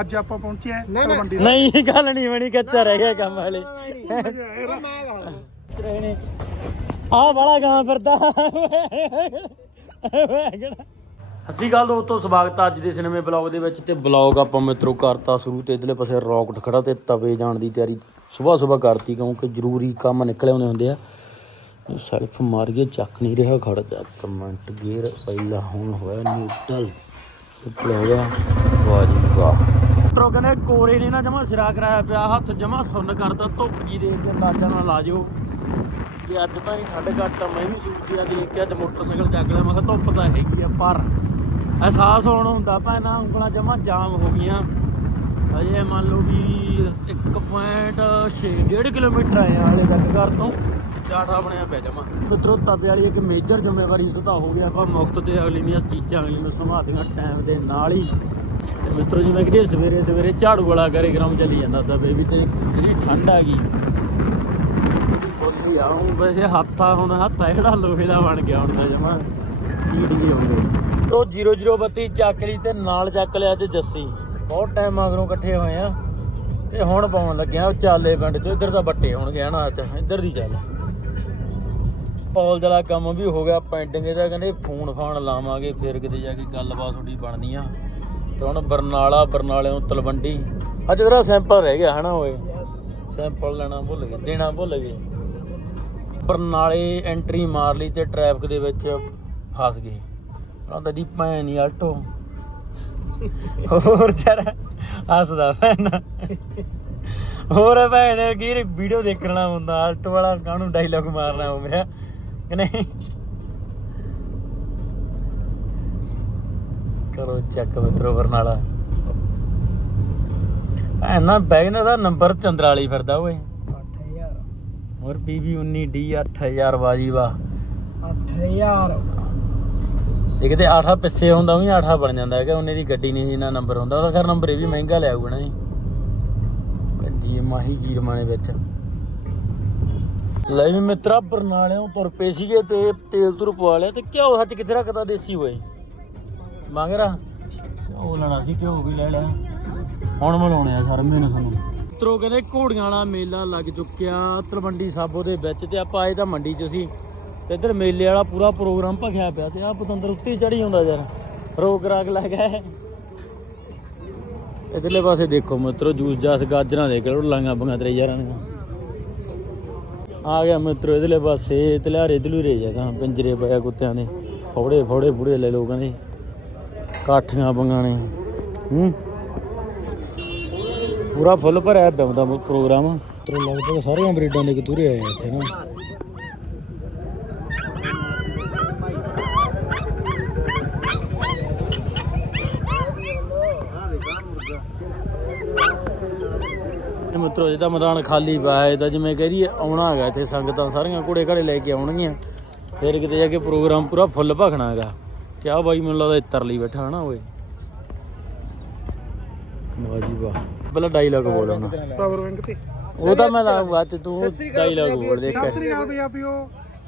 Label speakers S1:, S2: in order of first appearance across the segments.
S1: ਅੱਜ ਆਪਾਂ ਪਹੁੰਚੇ ਆ। ਤਲਵੰਡੀ
S2: ਨਹੀਂ ਗੱਲ ਨਹੀਂ ਬਣੀ ਕੱਚਾ ਰਹਿ ਗਿਆ ਕੰਮ ਵਾਲੇ ਆ ਬੜਾ ਗਾਂ ਫਿਰਦਾ ਅਸੀਂ ਗੱਲ ਦੋਸਤੋ ਸਵਾਗਤ ਆ ਅੱਜ ਦੇ ਸਿਨੇਮੇ ਬਲੌਗ ਦੇ ਵਿੱਚ ਤੇ ਬਲੌਗ ਆਪਾਂ ਮਿੱਤਰੋ ਕਰਤਾ ਸ਼ੁਰੂ ਤੇ ਇਧਰਲੇ ਪਾਸੇ ਰੌਕਟ ਖੜਾ ਤੇ ਤਵੇ ਜਾਣ ਦੀ ਤਿਆਰੀ ਸਵੇਰ ਸਵੇਰ ਕਰਤੀ ਕਿਉਂਕਿ ਜ਼ਰੂਰੀ ਕੰਮ ਨਿਕਲੇ ਹੁੰਦੇ ਹੁੰਦੇ ਆ ਸੈਲਫ ਮਾਰ ਕੇ ਚੱਕ ਨਹੀਂ ਰਿਹਾ ਖੜਦਾ ਕਮੈਂਟ ਗੇਅਰ ਪਹਿਲਾ ਹੁਣ ਹੋਇਆ ਨਿਊਟਰਲ ਹੋ ਗਿਆ। ਵਾਹ ਜੀ, ਵਾਹ। ਮਿੱਤਰੋ ਕਹਿੰਦੇ ਕੋਰੇ ਨੇ ਨਾ ਜਮਾ ਸਿਰਾ ਕਰਾਇਆ ਪਿਆ, ਹੱਥ ਜਮਾ ਸੁੰਨ ਕਰਤਾ, ਧੁੱਪ ਜੀ ਦੇਖ ਕੇ ਅੰਦਾਜ਼ਾ ਨਾਲ ਲਾ ਜਿਓ। ਕਿ ਅੱਜ ਤਾਂ ਨਹੀਂ ਠੰਡ ਘੱਟ ਆ ਮੈਂ ਵੀ ਸੂਚਿਆ ਦੇਖ ਕੇ ਅੱਜ ਮੋਟਰਸਾਈਕਲ ਚੱਕ ਲਿਆ, ਮੈਂ ਕਿਹਾ ਧੁੱਪ ਤਾਂ ਹੈਗੀ ਆ, ਪਰ ਅਹਿਸਾਸ ਹੋਣ ਹੁੰਦਾ ਭੈਣਾ ਉਂਗਲਾਂ ਜਮਾ ਜਾਮ ਹੋ ਗਈਆਂ। ਅਜੇ ਮੰਨ ਲਓ ਵੀ 1.6 1.5 ਕਿਲੋਮੀਟਰ ਆਏ ਆ ਹਲੇ ਤੱਕ ਘਰ ਤੋਂ। ਜਾਠਾ ਬਣਿਆ ਪਿਆ ਜਮਾ। ਮਿੱਤਰੋ ਤਬੇ ਵਾਲੀ ਇੱਕ ਮੇਜਰ ਜ਼ਿੰਮੇਵਾਰੀ ਤੋਂ ਤਾਂ ਹੋ ਗਿਆ ਆਪਾਂ ਮੁਕਤ ਤੇ ਅਗਲੀ ਦੀਆਂ ਚੀਜ਼ਾਂ ਅਗਲੀ ਨੂੰ ਸੰਭਾਲਦੀਆਂ ਟਾਈਮ ਦੇ ਨਾਲ ਹੀ। ਤੇ ਮਿੱਤਰੋ, ਜਿਵੇਂ ਕਿ ਸਵੇਰੇ ਸਵੇਰੇ ਝਾੜੂ ਵਾਲਾ ਕਰੇ ਚੱਲੀ ਜਾਂਦਾ ਤਬੇ ਵੀ ਤੇ ਜਿਹੜੀ ਠੰਡ ਆ ਗਈ। ਬੋਲੀ ਆ ਵੈਸੇ ਹੱਥ ਹੁਣ ਹੱਥ ਜਿਹੜਾ ਲੋਹੇ ਦਾ ਬਣ ਗਿਆ ਹੁਣ ਤਾਂ ਜਮਾ। ਈਡ ਵੀ ਆਉਂਦੇ ਤੋ 0032 ਚੱਕ ਲਈ ਤੇ ਨਾਲ ਚੱਕ ਲਿਆ ਤੇ ਜੱਸੀ। ਬਹੁਤ ਟਾਈਮ ਮਗਰੋਂ ਇਕੱਠੇ ਹੋਏ ਆ। ਤੇ ਹੁਣ ਪਾਉਣ ਲੱਗਿਆ ਉਹ ਚਾਲੇ ਪਿੰਡ ਚ, ਇੱਧਰ ਦਾ ਬੱਟੇ ਹੋਣਗੇ ਹਨਾ ਇੱਧਰ ਦੀ ਚੱਲ। ਕਾਲਜ ਵਾਲਾ ਕੰਮ ਵੀ ਹੋ ਗਿਆ ਪੈਂਡਿੰਗ ਇਹਦਾ ਕਹਿੰਦੇ ਫੋਨ ਫਾਨ ਲਾਵਾਂਗੇ, ਫਿਰ ਕਿਤੇ ਜਾ ਕੇ ਗੱਲਬਾਤ ਤੁਹਾਡੀ ਬਣਦੀ ਆ। ਤੇ ਹੁਣ ਬਰਨਾਲਾ, ਬਰਨਾਲਿਓਂ ਤਲਵੰਡੀ। ਅੱਜ ਤੇਰਾ ਸੈਂਪਲ ਰਹਿ ਗਿਆ ਹਨਾ ਓਏ? ਸੈਂਪਲ ਲੈਣਾ ਭੁੱਲ ਗਏ, ਦੇਣਾ ਭੁੱਲ ਗਏ। ਬਰਨਾਲੇ ਐਂਟਰੀ ਮਾਰ ਲਈ ਤੇ ਟ੍ਰੈਫਿਕ ਦੇ ਵਿੱਚ ਫਸ ਗਏ। ਕਹਿੰਦਾ ਦੀ ਭੈਣ ਹੀ ਆਲਟੋ ਹੋਰ ਚਰ ਹੱਸਦਾ ਭੈਣ। ਹੋਰ ਭੈਣ, ਕੀ ਵੀਡੀਓ ਦੇਖਣਾ ਹੁੰਦਾ ਆਲਟੋ ਵਾਲਾ ਕਾਹਨੂੰ ਡਾਇਲੌਗ ਮਾਰਨਾ ਹੋ ਮੇਰਾ ਕਿ ਨਹੀਂ? ਕਰੋ ਚੈੱਕ ਮਿੱਤਰੋ ਬਰਨਾਲਾ। ਐਨਾ ਬੈਗਨ ਦਾ ਨੰਬਰ ਚੰਦਰਾਲੀ ਫਿਰਦਾ ਓਏ।
S3: 8000
S2: ਹੋਰ PV 19D 8000 ਬਾਜੀ ਵਾ
S3: 8000
S2: ਜੇ ਕਿਤੇ ਆਠਾ ਪਿੱਛੇ ਹੁੰਦਾ ਉਹੀ ਆਠਾ ਬਣ ਜਾਂਦਾ। ਹੈ ਕਿ ਉਹਨੇ ਦੀ ਗੱਡੀ ਨਹੀਂ ਜਿੰਨਾ ਨੰਬਰ ਹੁੰਦਾ। ਉਹਦਾ ਖਰ ਨੰਬਰ ਇਹ ਵੀ ਮਹਿੰਗਾ ਲਿਆ ਹੋਊਗਾ ਨਾ ਜੀ। ਕੰਜੀ ਮਾਹੀ ਜੀਰਮਾਨੇ ਵਿੱਚ। ਲੈ ਵੀ ਮਿੱਤਰਾ ਬਰਨਾਲਿਓਂ ਤੁਰ ਸੀਗੇ ਤੇ ਤੇਲ ਤੁਰ ਪਵਾ ਲਿਆ ਤੇ ਘਿਓ ਸੱਚ ਕਿੱਥੇ ਰੱਖਦਾ ਦੇਸੀ ਹੋਏ? ਮੰਗ ਰਾ ਘਿਓ ਲੈਣਾ ਸੀ, ਘਿਓ ਵੀ ਲੈ ਲਿਆ। ਹੁਣ ਮਿਲਾਉਣੇ ਆ ਸਰ ਮੈਨੂੰ ਸਾਨੂੰ। ਮਿੱਤਰੋ ਕਹਿੰਦੇ ਘੋੜੀਆਂ ਵਾਲਾ ਮੇਲਾ ਲੱਗ ਚੁੱਕਿਆ, ਤਲਵੰਡੀ ਸਾਬੋ ਦੇ ਵਿੱਚ ਤੇ ਆਪਾਂ ਆਏ ਤਾਂ ਮੰਡੀ 'ਚ ਸੀ। ਤੇ ਇੱਧਰ ਮੇਲੇ ਵਾਲਾ ਪੂਰਾ ਪ੍ਰੋਗਰਾਮ ਭਖਿਆ ਪਿਆ ਤੇ ਆ ਪਤੰਦਰ ਉੱਤੇ ਚੜੀ ਹੁੰਦਾ ਯਾਰ। ਰੋਕ ਰਾਕ ਲੱਗ ਗਿਆ ਇਧਰਲੇ ਪਾਸੇ ਦੇਖੋ ਮਿੱਤਰੋ ਜੂਸ ਜਾਸ ਗਾਜਰਾਂ ਦੇ ਕਿਹੜਾ ਲਾਂਗਾ ਬੰਗਾ ਤੇਰੇ ਯਾਰਾਂ ਨੇ ਆ ਗਿਆ ਮਿੱਤਰੋ, ਇਧਰਲੇ ਪਾਸੇ ਤਲਿਆਰੇ ਦਲੂਰੇ ਜਗ੍ਹਾ ਪਿੰਜਰੇ ਪਾਇਆ ਕੁੱਤਿਆਂ ਦੇ। ਫੌੜੇ ਫੌੜੇ, ਫੁੜੇ ਲੈ ਲੋਕਾਂ ਦੇ। ਕਾਠੀਆਂ ਬੰਗਾਂ ਨੇ। ਹੂੰ? ਪੂਰਾ ਫੁੱਲ ਭਰਿਆ ਪਿਆ ਹੁੰਦਾ ਪ੍ਰੋਗਰਾਮ। ਤੇ ਲੱਗਦਾ ਸਾਰੀਆਂ ਬਰੀਡਾਂ ਦੇ ਕਤੂਰੇ ਆਏ ਇੱਥੇ ਨਾ। ਮਿੱਤਰੋ ਜਿਹਦਾ ਮੈਦਾਨ ਖਾਲੀ ਪਿਆ ਹੈ ਤਾਂ ਜਿਵੇਂ ਕਹਿ ਰਹੀ ਆਉਣਾ ਹੈਗਾ ਇੱਥੇ ਸੰਗਤਾਂ ਸਾਰੀਆਂ ਘੋੜੇ ਘੜੇ ਲੈ ਕੇ ਆਉਣਗੀਆਂ ਫਿਰ ਕਿਤੇ ਜਾ ਕੇ ਪ੍ਰੋਗਰਾਮ ਪੂਰਾ ਫੁੱਲ ਭਖਣਾ ਹੈਗਾ ਕਿਆ ਬਾਈ ਮੈਨੂੰ ਲੱਗਦਾ ਇੱਤਰ ਲਈ ਬੈਠਾ ਹਨਾ ਓਏ ਵਾਹ ਜੀ ਵਾਹ ਪਹਿਲਾਂ ਡਾਇਲੌਗ ਬੋਲ
S1: ਪਾਵਰ ਬੈਂਕ ਤੇ
S2: ਉਹ ਤਾਂ ਮੈਂ ਲਾ ਬਾਅਦ ਚ ਤੂੰ ਡਾਇਲੌਗ ਬੋਲ ਦੇ
S1: ਸਤਿ ਸ੍ਰੀ ਅਕਾਲ ਪੰਜਾਬੀਓ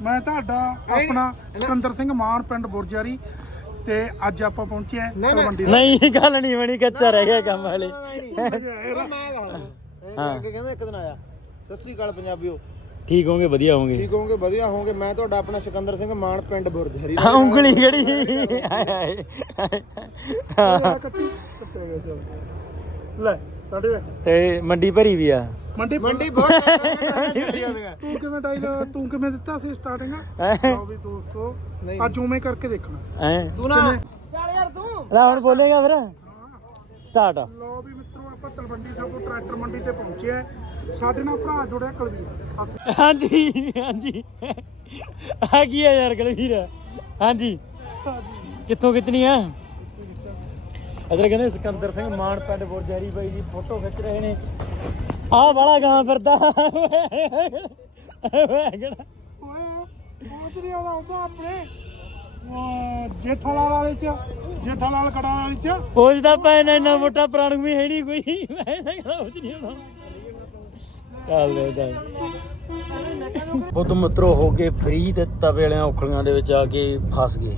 S1: ਮੈਂ ਤੁਹਾਡਾ ਆਪਣਾ ਸਿਕੰਦਰ ਸਿੰਘ ਮਾਨ ਪਿੰਡ ਬੁਰਜਾਰੀ ਤੇ ਅੱਜ ਆਪਾਂ ਪਹੁੰਚੇ ਆ ਤਲਵੰਡੀ
S2: ਨਹੀਂ ਗੱਲ ਨਹੀਂ ਬਣੀ ਕੱਚਾ ਰਹਿ ਗਿਆ ਕੰਮ ਵਾਲੇ
S3: ਹਾਂ। ਅੱਗੇ ਕਹਿੰਦਾ ਇੱਕ ਦਿਨ ਆਇਆ। ਸਤਿ ਸ੍ਰੀ ਅਕਾਲ ਪੰਜਾਬੀਓ।
S2: ਠੀਕ ਹੋਗੇ ਵਧੀਆ ਹੋਗੇ
S3: ਠੀਕ ਹੋਵੋਗੇ ਵਧੀਆ ਹੋਵੋਗੇ। ਮੈਂ ਤੁਹਾਡਾ ਆਪਣਾ ਸਿਕੰਦਰ ਸਿੰਘ ਮਾਨ ਪਿੰਡ ਬੁਰਜਹਰੀ
S2: ਹਾਂ, ਉਂਗਲੀ ਕਿਹੜੀ? ਹਾਏ ਹਾਏ ਹਾਂ।
S1: ਕੱਟੀ ਕੱਟੇ ਹੋਏ ਚਲ ਲੈ ਸਾਡੇ
S2: ਤੇ ਮੰਡੀ ਭਰੀ ਵੀ ਆ।
S1: ਮੰਡੀ
S3: ਮੰਡੀ ਬਹੁਤ
S1: ਤੂੰ ਕਿਵੇਂ ਡਾਇਲ ਤੂੰ ਕਿਵੇਂ ਦਿੱਤਾ ਸੀ ਸਟਾਰਟਿੰਗ
S2: ਹੈਂ?
S1: ਲਓ ਵੀ ਦੋਸਤੋ
S3: ਨਹੀਂ।
S1: ਅੱਜ ਉਵੇਂ ਕਰਕੇ ਦੇਖਣਾ।
S2: ਐ
S3: ਤੂੰ ਨਾ ਚੱਲ ਯਾਰ ਤੂੰ।
S2: ਲੈ ਹੁਣ ਬੋਲੇਗਾ ਫਿਰ। ਸਟਾਰਟ
S1: ਲਓ ਵੀ ਮਿੱਤਰੋ ਆਪਾਂ ਤਲਵੰਡੀ ਸਾਬੋ ਟਰੈਕਟਰ ਮੰਡੀ ਤੇ ਪਹੁੰਚੇ ਆ। ਸਾਡੇ ਨਾਲ ਭਰਾ ਜੁੜਿਆ ਕੁਲਵੀਰ।
S2: ਹਾਂਜੀ ਹਾਂਜੀ। ਆ ਕੀ ਆ ਯਾਰ ਕਲਵੀਰ? ਹਾਂਜੀ। ਕਿੱਥੋਂ ਕਿਤਨੀ ਆ? ਇਧਰ ਕਹਿੰਦੇ ਸਿਕੰਦਰ ਸਿੰਘ ਮਾਨ ਪਿੰਡ ਬੁਰਜਾਰੀ ਬਾਈ ਦੀ ਫੋਟੋ ਖਿੱਚ ਰਹੇ ਨੇ। ਆਹ ਵਾਲਾ ਗਾਂ ਫਿਰਦਾ।
S1: ਓਏ ਬਹੁਤ ਨਹੀਂ ਆਉਂਦਾ ਹੁੰਦਾ ਆਪਣੇ। ਜੇਠਾਲਾਲ ਵਾਲੇ ਚ ਜੇਠਾਲਾਲ ਕੜਾ ਵਾਲੇ ਚ
S2: ਪੁੱਛਦਾ ਪੈਣਾ ਇੰਨਾ ਮੋਟਾ ਪ੍ਰਾਣ ਵੀ ਹੈ ਨਹੀਂ ਕੋਈ। ਮੈਂ ਤਾਂ ਕਹਿੰਦਾ ਕੁਝ ਨਹੀਂ ਆਉਂਦਾ ਚੱਲ ਦੇ ਚੱਲ ਉਹ ਤੋਂ ਮਿੱਤਰੋ ਹੋ ਕੇ ਫਰੀ ਤੇ ਤਵੇ ਵਾਲਿਆਂ ਔਖਲੀਆਂ ਦੇ ਵਿੱਚ ਆ ਕੇ ਫਸ ਗਏ।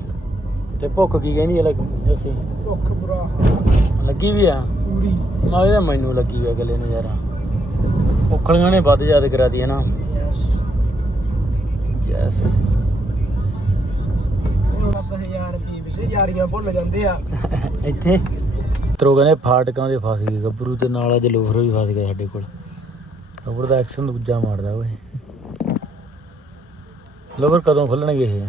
S2: ਤੇ ਭੁੱਖ ਕੀ ਕਹਿੰਦੀ ਹੈ ਲੱਗੀ? ਅਸੀਂ
S1: ਭੁੱਖ ਬੁਰਾ
S2: ਲੱਗੀ ਵੀ ਆ?
S1: ਜ਼ਰੂਰੀ
S2: ਨਾ ਇਹਦਾ ਮੈਨੂੰ ਲੱਗੀ ਵੇ ਅਗਲੇ ਨੂੰ ਯਾਰ। ਉਖਲੀਆਂ ਨੇ ਵੱਧ ਜ਼ਿਆਦਾ ਕਰਾਤੀ ਹੈ ਨਾ।
S3: ਯੈਸ
S2: ਯੈਸ
S3: ਵਿਸੇ ਯਾਰੀਆਂ ਭੁੱਲ ਜਾਂਦੇ ਆ।
S2: ਇੱਥੇ? ਤਰੋ ਕਹਿੰਦੇ ਫਾਟਕਾਂ ਦੇ ਫਸ ਗਏ ਗੱਭਰੂ ਤੇ ਨਾਲ ਅੱਜ ਲੋਫਰ ਵੀ ਫਸ ਗਿਆ ਸਾਡੇ ਕੋਲ। ਲੋਫਰ ਦਾ ਐਕਸ਼ਨ ਦੂਜਾ ਮਾਰਦਾ ਓਏ। ਲੋਫਰ ਕਦੋਂ ਖੁੱਲਣਗੇ ਇਹ?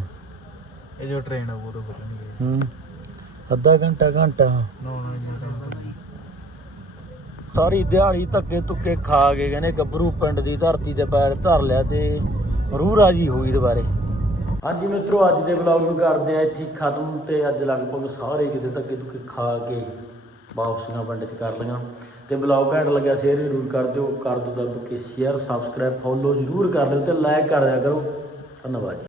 S3: ਇਹ ਜੋ ਟ੍ਰੇਨ ਆ ਉਹ ਤੋਂ ਬਚਣਗੇ
S2: ਹੂੰ। ਅੱਧਾ ਘੰਟਾ ਘੰਟਾ। ਸਾਰੀ ਦਿਹਾੜੀ ਧੱਕੇ ਧੁੱਕੇ ਖਾ ਕੇ ਕਹਿੰਦੇ ਗੱਭਰੂ ਪਿੰਡ ਦੀ ਧਰਤੀ ਤੇ ਪੈਰ ਧਰ ਲਿਆ ਤੇ ਰੂਹ ਰਾਜੀ ਹੋਈ ਦੁਬਾਰੇ। ਹਾਂਜੀ ਮਿੱਤਰੋ, ਅੱਜ ਦੇ ਵਲੌਗ ਨੂੰ ਕਰਦੇ ਆ ਇੱਥੇ ਖਤਮ ਤੇ ਅੱਜ ਲਗਭਗ ਸਾਰੇ ਕਿਤੇ ਧੱਕੇ ਧੁੱਕੇ ਖਾ ਕੇ ਵਾਪਸੀਆਂ ਪਿੰਡ 'ਚ ਕਰ ਲਈਆਂ। ਤੇ ਵਲੌਗ ਘੈਂਟ ਲੱਗਿਆ ਸ਼ੇਅਰ ਜ਼ਰੂਰ ਕਰ ਦਿਓ। ਕਰ ਦਿਓ ਦੱਬ ਕੇ ਸ਼ੇਅਰ ਸਬਸਕ੍ਰਾਈਬ ਫੋਲੋ ਜ਼ਰੂਰ ਕਰ ਦਿਓ ਤੇ ਲਾਈਕ ਕਰ ਦਿਆ ਕਰੋ। ਧੰਨਵਾਦ